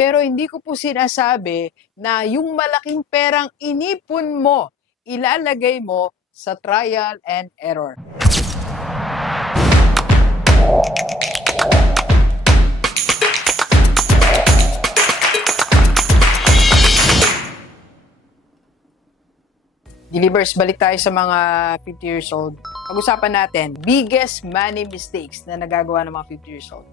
pero hindi ko po sinasabi na yung malaking perang inipon mo, ilalagay mo sa trial and error. Delivers, balik tayo sa mga 50 years old. Pag-usapan natin, biggest money mistakes na nagagawa ng mga 50 years old.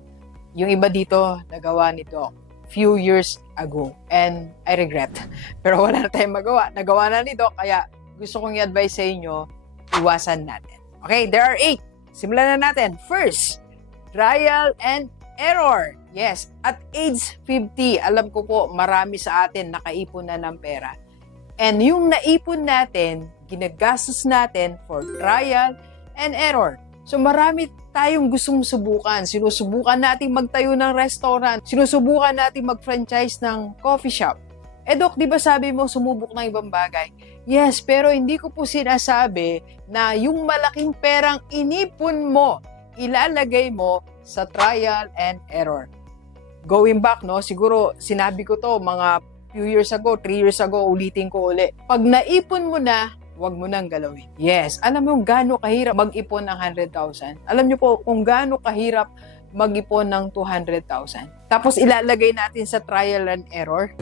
Yung iba dito, nagawa nito few years ago. And I regret. Pero wala na tayong magawa. Nagawa na nito, kaya gusto kong i-advise sa inyo, iwasan natin. Okay, there are 8. Simulan na natin. First, trial and error. Yes, at age 50, alam ko po, marami sa atin nakaipon na ng pera. And yung naipon natin, ginagastos natin for trial and error. So marami tayong gustong subukan. Sinusubukan natin magtayo ng restaurant. Sinusubukan natin mag-franchise ng coffee shop. Doc, di ba sabi mo sumubok ng ibang bagay? Yes, pero hindi ko po sinasabi na yung malaking perang inipon mo, ilalagay mo sa trial and error. Going back, no, siguro sinabi ko to mga few years ago, 3 years ago, ulitin ko uli. Pag naipon mo na, huwag mo nang galawin. Yes, alam mo gaano kahirap mag-ipon ng 100,000? Alam niyo po kung gaano kahirap mag-ipon ng 200,000? Tapos ilalagay natin sa trial and error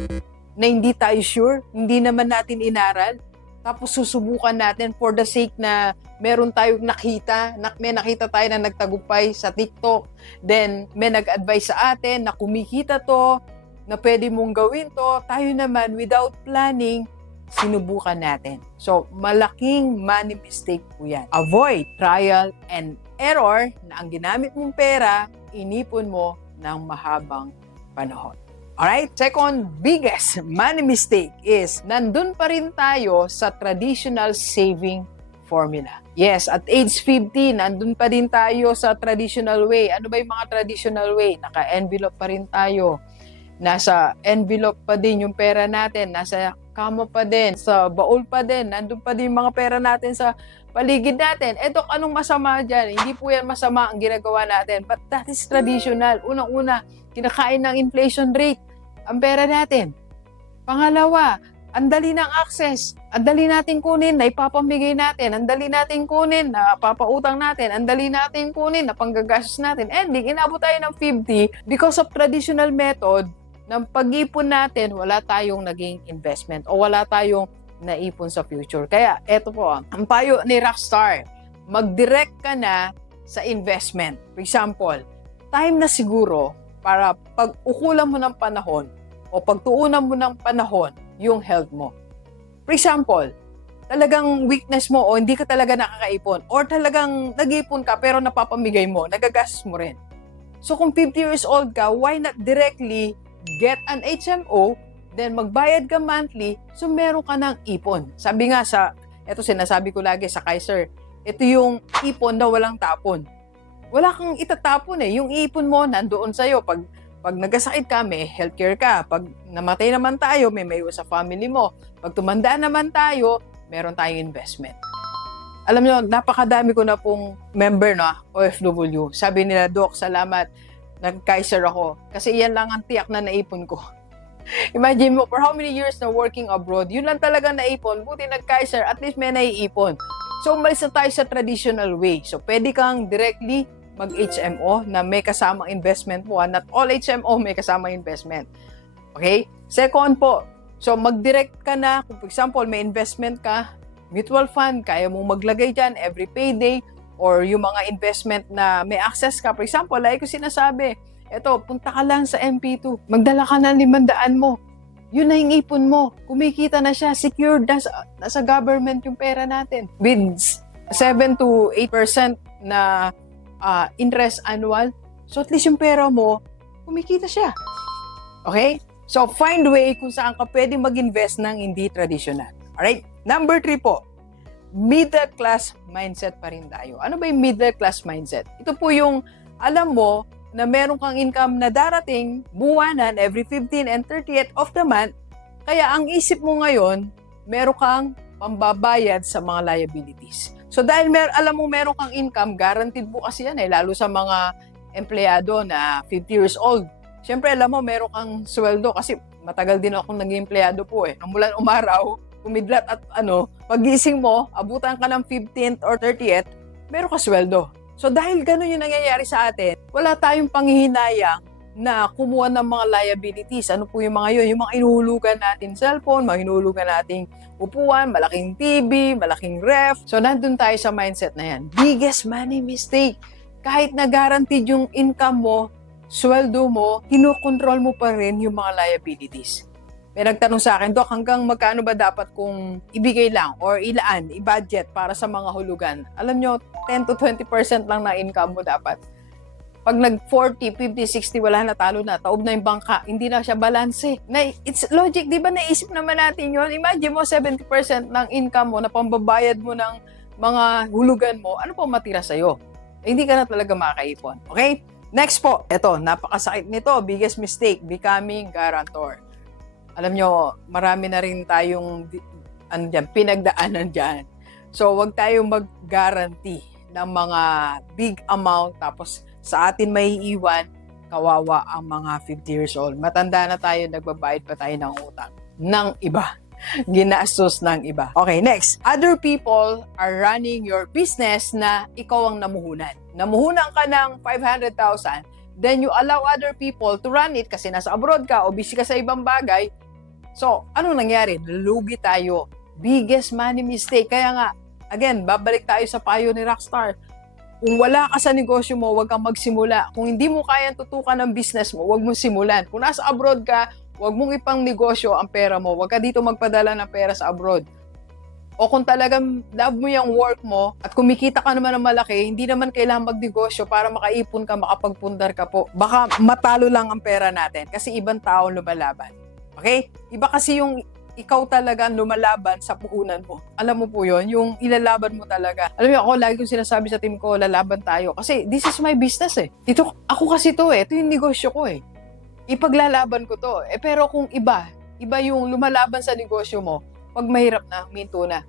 na hindi tayo sure, hindi naman natin inaral. Tapos susubukan natin for the sake na meron tayong nakita, may nakita tayo na nagtagumpay sa TikTok, then may nag-advise sa atin na kumikita to, na pwede mong gawin to, tayo naman without planning, sinubukan natin. So, malaking money mistake po yan. Avoid trial and error na ang ginamit mong pera, inipon mo ng mahabang panahon. Alright? Second biggest money mistake is nandun pa rin tayo sa traditional saving formula. Yes, at age 50, nandun pa din tayo sa traditional way. Ano ba yung mga traditional way? Naka-envelope pa rin tayo. Nasa envelope pa din yung pera natin, nasa kama pa din, sa baul pa din, nandun pa din mga pera natin sa paligid natin. Doc, anong masama dyan? Hindi po yan masama ang ginagawa natin, but that is traditional. Unang-una, kinakain ng inflation rate ang pera natin. Pangalawa, ang dali ng access, ang dali natin kunin na ipapamigay natin, ang dali natin kunin na papautang natin, ang dali natin kunin na panggagastos natin. Ending, inabot tayo ng 50 because of traditional method ng pag-ipon natin, wala tayong naging investment o wala tayong naipon sa future. Kaya, eto po, ang payo ni Rockstar, mag-direct ka na sa investment. For example, time na siguro para pag-ukulan mo ng panahon o pagtuunan mo ng panahon yung health mo. For example, talagang weakness mo o hindi ka talaga nakakaipon or talagang nag-ipon ka pero napapamigay mo, nagagastos mo rin. So kung 50 years old ka, why not directly get an HMO, then magbayad ka monthly, so meron ka ng ipon. Sabi nga eto sinasabi ko lagi sa Kaiser, ito yung ipon na walang tapon. Wala kang itatapon yung ipon mo nandoon sa'yo. Pag nagkasakit ka, may healthcare ka. Pag namatay naman tayo, may maiwas sa family mo. Pag tumanda naman tayo, meron tayong investment. Alam nyo, napakadami ko na pong member na OFW. Sabi nila, Doc, salamat. Nag-Kaiser ako. Kasi iyan lang ang tiyak na naipon ko. Imagine mo, for how many years na working abroad, yun lang talaga naipon. Buti nag-Kaiser, at least may naiipon. So, umalis na tayo sa traditional way. So, pwede kang directly mag-HMO na may kasamang investment mo. Not all HMO may kasamang investment. Okay? Second po, so mag-direct ka na. Kung for example, may investment ka, mutual fund, kaya mong maglagay dyan every payday, or yung mga investment na may access ka. For example, like ko sinasabi, eto, punta ka lang sa MP2, magdala ka ng 500 mo. Yun na yung ipon mo. Kumikita na siya, secured, nasa government yung pera natin. With 7 to 8% na interest annual. So at least yung pera mo, kumikita siya. Okay? So find way kung saan ka pwedeng mag-invest ng hindi traditional. Alright? Number 3 po, middle class mindset pa rin tayo. Ano ba yung middle class mindset? Ito po yung alam mo na meron kang income na darating buwanan every 15 and 30th of the month. Kaya ang isip mo ngayon, meron kang pambabayad sa mga liabilities. So dahil alam mo meron kang income, guaranteed po kasi yan lalo sa mga empleyado na 50 years old. Siyempre, alam mo, meron kang sweldo kasi matagal din akong naging empleyado po eh. Nung mulan umaraw, kumidlat at pagising mo, abutan ka ng 15th or 30th, meron ka sweldo. So dahil ganun yung nangyayari sa atin, wala tayong panghihinayang na kumuha ng mga liabilities. Ano po yung mga yun? Yung mga inuhulugan natin cellphone, mga inuhulugan nating upuan, malaking TV, malaking ref. So nandun tayo sa mindset na yan. Biggest money mistake. Kahit na guaranteed yung income mo, sweldo mo, kinokontrol mo pa rin yung mga liabilities. May nagtanong sa akin, Dok, hanggang magkano ba dapat kung ibigay lang or ilaan, i-budget para sa mga hulugan? Alam nyo, 10 to 20% lang na income mo dapat. Pag nag-40, 50, 60, wala na, talo na, taob na yung bangka, hindi na siya balanse. It's logic, di ba? Naisip naman natin yun. Imagine mo, 70% ng income mo na pambabayad mo ng mga hulugan mo, ano pa matira sa'yo? Hindi ka na talaga makakaipon. Okay? Next po, eto, napakasakit nito, biggest mistake, becoming guarantor. Alam nyo, marami na rin tayong pinagdaanan dyan. So, wag tayong mag-guarantee ng mga big amount, tapos sa atin may iiwan, kawawa ang mga 50 years old. Matanda na tayo, nagbabayad pa tayo ng utang ng iba. Ginastos ng iba. Okay, next. Other people are running your business na ikaw ang namuhunan. Namuhunan ka ng 500,000, then you allow other people to run it kasi nasa abroad ka o busy ka sa ibang bagay. So, ano nangyari? Lugi tayo. Biggest money mistake. Kaya nga, again, babalik tayo sa payo ni Rockstar. Kung wala ka sa negosyo mo, huwag kang magsimula. Kung hindi mo kayang tutukan ng business mo, huwag mo simulan. Kung nasa abroad ka, huwag mong ipang negosyo ang pera mo. Huwag ka dito magpadala ng pera sa abroad. O kung talagang love mo yung work mo at kumikita ka naman ng malaki, hindi naman kailangan magnegosyo para makaipon ka, makapagpundar ka po. Baka matalo lang ang pera natin kasi ibang tao lumalaban. Okay? Iba kasi yung ikaw talaga lumalaban sa puhunan mo. Alam mo po yun, yung ilalaban mo talaga. Alam mo, ako lagi kong sinasabi sa team ko, lalaban tayo. Kasi this is my business eh. Ako kasi to eh. Ito yung negosyo ko eh. Ipaglalaban ko to. Pero kung iba yung lumalaban sa negosyo mo, pag mahirap na, minto na.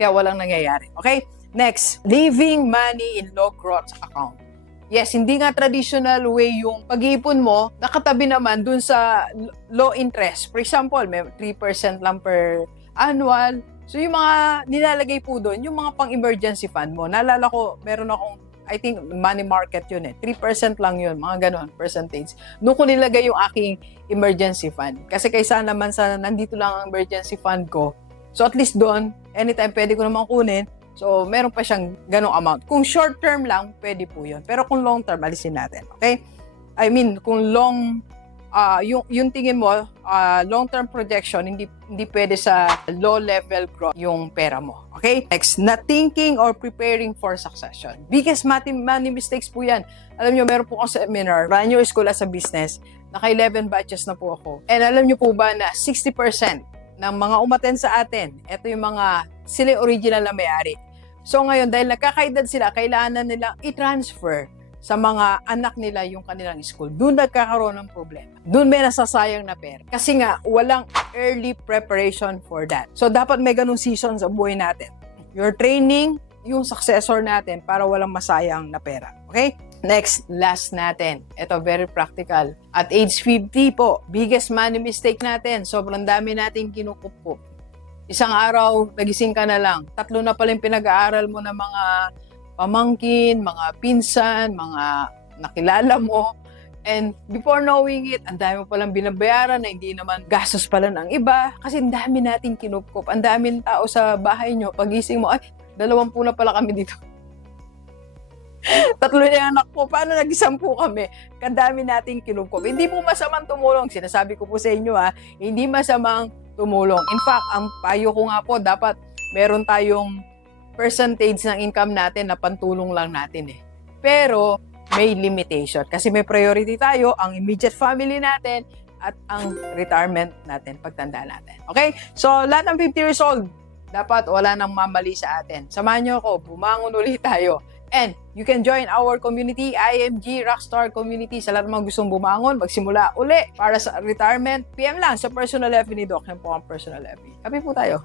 Kaya walang nangyayari. Okay? Next, leaving money in low growth account. Yes, hindi nga traditional way yung pag-iipon mo, nakatabi naman dun sa low interest. For example, may 3% lang per annual. So yung mga nilalagay po doon, yung mga pang-emergency fund mo. Naalala ko, meron akong, I think, money market yun eh. 3% lang yun, mga ganon, percentage. Doon ko nilagay yung aking emergency fund. Kasi kaysa naman sa nandito lang ang emergency fund ko, so at least doon, anytime pwede ko naman kunin, so, meron pa siyang ganong amount. Kung short term lang, pwede po yun. Pero kung long term, alisin natin. Okay? I mean, kung yung tingin mo, long term projection, hindi pwede sa low level growth yung pera mo. Okay? Next, not thinking or preparing for succession. Biggest money mistakes po yan. Alam nyo, meron po ako seminar, Run Your School as a Business. Naka-11 batches na po ako. And alam nyo po ba na 60% ng mga umaten sa atin, ito yung mga sila original na may-ari. So ngayon, dahil nagkakaedad sila, kailangan nilang i-transfer sa mga anak nila yung kanilang school. Doon nagkakaroon ng problema. Doon may nasasayang na pera. Kasi nga, walang early preparation for that. So dapat may ganung season sa buhay natin. You're training yung successor natin para walang masayang na pera. Okay? Next, last natin. Ito, very practical. At age 50 po, biggest money mistake natin. Sobrang dami nating kinukup-kup. Isang araw, nagising ka na lang. 3 na pala yung pinag-aaral mo ng mga pamangkin, mga pinsan, mga nakilala mo. And before knowing it, ang dami mo palang binabayaran na hindi naman gastos pala ng iba. Kasi ang dami nating kinukup. Ang daming tao sa bahay nyo. Pagising mo, ay, 20 na pala kami dito. 3 na yung anak ko, paano nag-10 kami? Kadami nating kinukup. Hindi po masamang tumulong. Sinasabi ko po sa inyo hindi masamang tumulong. In fact, ang payo ko nga po, dapat meron tayong percentage ng income natin na pantulong lang natin eh. Pero may limitation. Kasi may priority tayo, ang immediate family natin at ang retirement natin, pagtanda natin. Okay? So, lahat ng 50 years old, dapat wala nang mamali sa atin. Samahan nyo ako, bumangon ulit tayo. And you can join our community, IMG Rockstar Community. Sa lahat ng mga gustong bumangon, magsimula uli para sa retirement. PM lang sa personal FB ni Doc. Yan po ang personal FB. Happy po tayo.